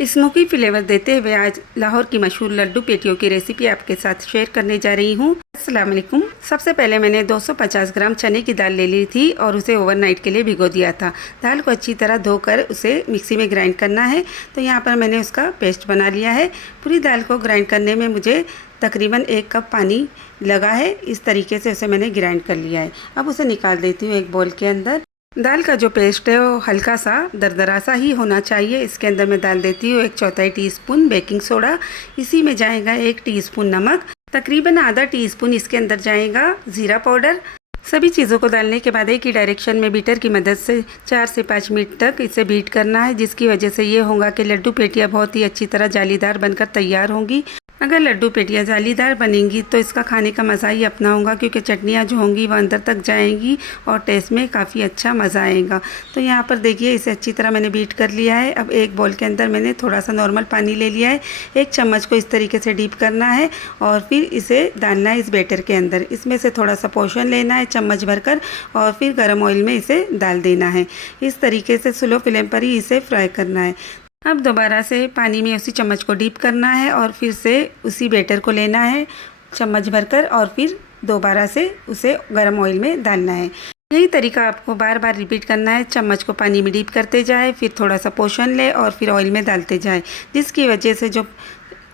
Smoky flavour देते हुए आज लाहौर की मशहूर लड्डू पेटियों की रेसिपी आपके साथ शेयर करने जा रही हूँ। अस्सलाम वालेकुम। सबसे पहले मैंने 250 ग्राम चने की दाल ले ली थी और उसे ओवरनाइट के लिए भिगो दिया था। दाल को अच्छी तरह धोकर उसे मिक्सी में ग्राइंड करना है। तो यहाँ पर मैंने उसका पेस्ट बना लिया है। पूरी दाल को ग्राइंड करने में मुझे तकरीबन 1 कप पानी लगा है। इस तरीके से उसे मैंने ग्राइंड कर लिया है। अब उसे निकाल देती हूँ एक बाउल के अंदर। दाल का जो पेस्ट है वो हल्का सा दरदरा सा ही होना चाहिए। इसके अंदर मैं डाल देती हूँ 1/4 टीस्पून बेकिंग सोडा। इसी में जाएगा 1 टीस्पून नमक, तकरीबन आधा टीस्पून इसके अंदर जाएगा ज़ीरा पाउडर। सभी चीज़ों को डालने के बाद एक ही डायरेक्शन में बीटर की मदद से 4 से 5 मिनट तक इसे बीट करना है, जिसकी वजह से ये होगा कि लड्डू पेटियाँ बहुत ही अच्छी तरह जालीदार बनकर तैयार होंगी। अगर लड्डू पेटियाँ जालीदार बनेंगी तो इसका खाने का मज़ा ही अपना होगा, क्योंकि चटनियाँ जो होंगी वो अंदर तक जाएंगी और टेस्ट में काफ़ी अच्छा मज़ा आएगा। तो यहाँ पर देखिए इसे अच्छी तरह मैंने बीट कर लिया है। अब एक बाउल के अंदर मैंने थोड़ा सा नॉर्मल पानी ले लिया है। 1 चम्मच को इस तरीके से डीप करना है और फिर इसे डालना है इस बैटर के अंदर। इसमें से थोड़ा सा पोर्शन लेना है चम्मच भरकर और फिर गर्म ऑयल में इसे डाल देना है। इस तरीके से स्लो फ्लेम पर ही इसे फ्राई करना है। अब दोबारा से पानी में उसी चम्मच को डीप करना है और फिर से उसी बैटर को लेना है चम्मच भरकर और फिर दोबारा से उसे गर्म ऑयल में डालना है। यही तरीका आपको बार बार रिपीट करना है। चम्मच को पानी में डीप करते जाए, फिर थोड़ा सा पोर्शन ले और फिर ऑयल में डालते जाए, जिसकी वजह से जो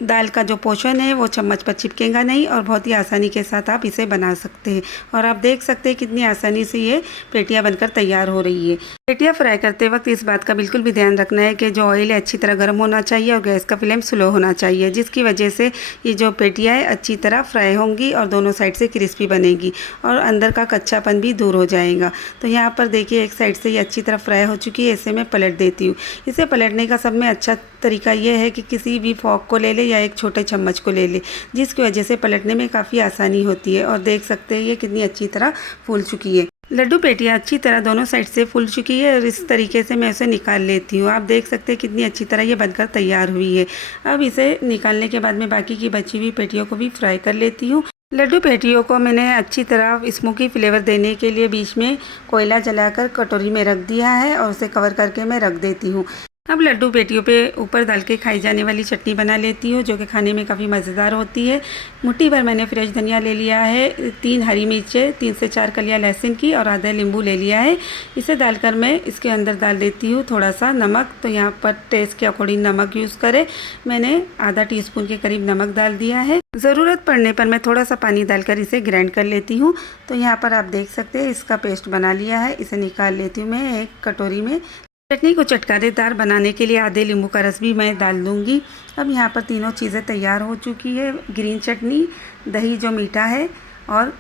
दाल का जो पोर्शन है वो चम्मच पर चिपकेगा नहीं और बहुत ही आसानी के साथ आप इसे बना सकते हैं। और आप देख सकते हैं कितनी आसानी से ये पेटियाँ बनकर तैयार हो रही है। पेटियाँ फ्राई करते वक्त इस बात का बिल्कुल भी ध्यान रखना है कि जो ऑयल है अच्छी तरह गर्म होना चाहिए और गैस का फ्लेम स्लो होना चाहिए, जिसकी वजह से ये जो पेटियाँ है अच्छी तरह फ्राई होंगी और दोनों साइड से क्रिस्पी बनेगी और अंदर का कच्चापन भी दूर हो जाएगा। तो यहाँ पर देखिए एक साइड से ये अच्छी तरह फ्राई हो चुकी है। इसे मैं पलट देती हूँ। इसे पलटने का सब में अच्छा तरीका ये है कि किसी भी फॉक को ले ले या एक छोटे चम्मच को ले ले, जिसकी वजह से पलटने में काफ़ी आसानी होती है। और देख सकते हैं ये कितनी अच्छी तरह फूल चुकी है। लड्डू पेटियाँ अच्छी तरह दोनों साइड से फूल चुकी है और इस तरीके से मैं उसे निकाल लेती हूँ। आप देख सकते हैं कितनी अच्छी तरह ये बनकर तैयार हुई है। अब इसे निकालने के बाद मैं बाकी की बची हुई पेटियों को भी फ्राई कर लेती हूँ। लड्डू पेटियों को मैंने अच्छी तरह स्मोकी फ्लेवर देने के लिए बीच में कोयला जलाकर कटोरी में रख दिया है और उसे कवर करके मैं रख देती हूँ। अब लड्डू पेटियों पे ऊपर डाल के खाई जाने वाली चटनी बना लेती हूँ, जो कि खाने में काफ़ी मज़ेदार होती है। मुट्ठी भर मैंने फ्रेश धनिया ले लिया है, 3 हरी मिर्चें, 3 से 4 कलियाँ लहसुन की और आधा नींबू ले लिया है। इसे डालकर मैं इसके अंदर डाल देती हूँ थोड़ा सा नमक। तो यहाँ पर टेस्ट के अकॉर्डिंग नमक यूज़ करें। मैंने आधा टीस्पून के करीब नमक डाल दिया है। ज़रूरत पड़ने पर मैं थोड़ा सा पानी डालकर इसे ग्राइंड कर लेती हूँ। तो यहाँ पर आप देख सकते हैं इसका पेस्ट बना लिया है। इसे निकाल लेती हूँ मैं एक कटोरी में। चटनी को चटकारेदार बनाने के लिए आधे नींबू का रस भी मैं डाल दूँगी। अब यहाँ पर तीनों चीज़ें तैयार हो चुकी है। ग्रीन चटनी, दही जो मीठा है और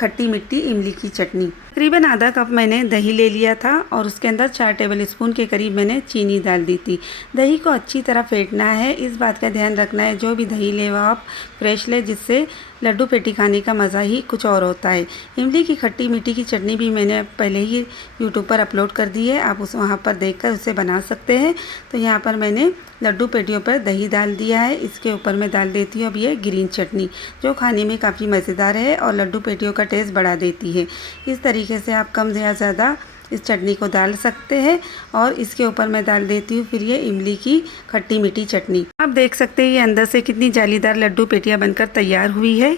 खट्टी मिट्टी इमली की चटनी। तकरीबन आधा कप मैंने दही ले लिया था और उसके अंदर 4 टेबल स्पून के करीब मैंने चीनी डाल दी थी। दही को अच्छी तरह फेंटना है। इस बात का ध्यान रखना है जो भी दही ले वो आप फ्रेश ले, जिससे लड्डू पेटी खाने का मज़ा ही कुछ और होता है। इमली की खट्टी मीठी की चटनी भी मैंने पहले ही यूट्यूब पर अपलोड कर दी है, आप वहाँ पर देखकर उसे बना सकते हैं। तो यहाँ पर मैंने लड्डू पेटियों पर दही डाल दिया है। इसके ऊपर मैं डाल देती हूँ अब ये ग्रीन चटनी, जो खाने में काफ़ी मज़ेदार है और लड्डू पेटियों का टेस्ट बढ़ा देती है। इस तरीके से आप कम या ज़्यादा इस चटनी को डाल सकते हैं। और इसके ऊपर मैं डाल देती हूँ फिर ये इमली की खट्टी मीठी चटनी। आप देख सकते हैं ये अंदर से कितनी जालीदार लड्डू पेटियाँ बनकर तैयार हुई है।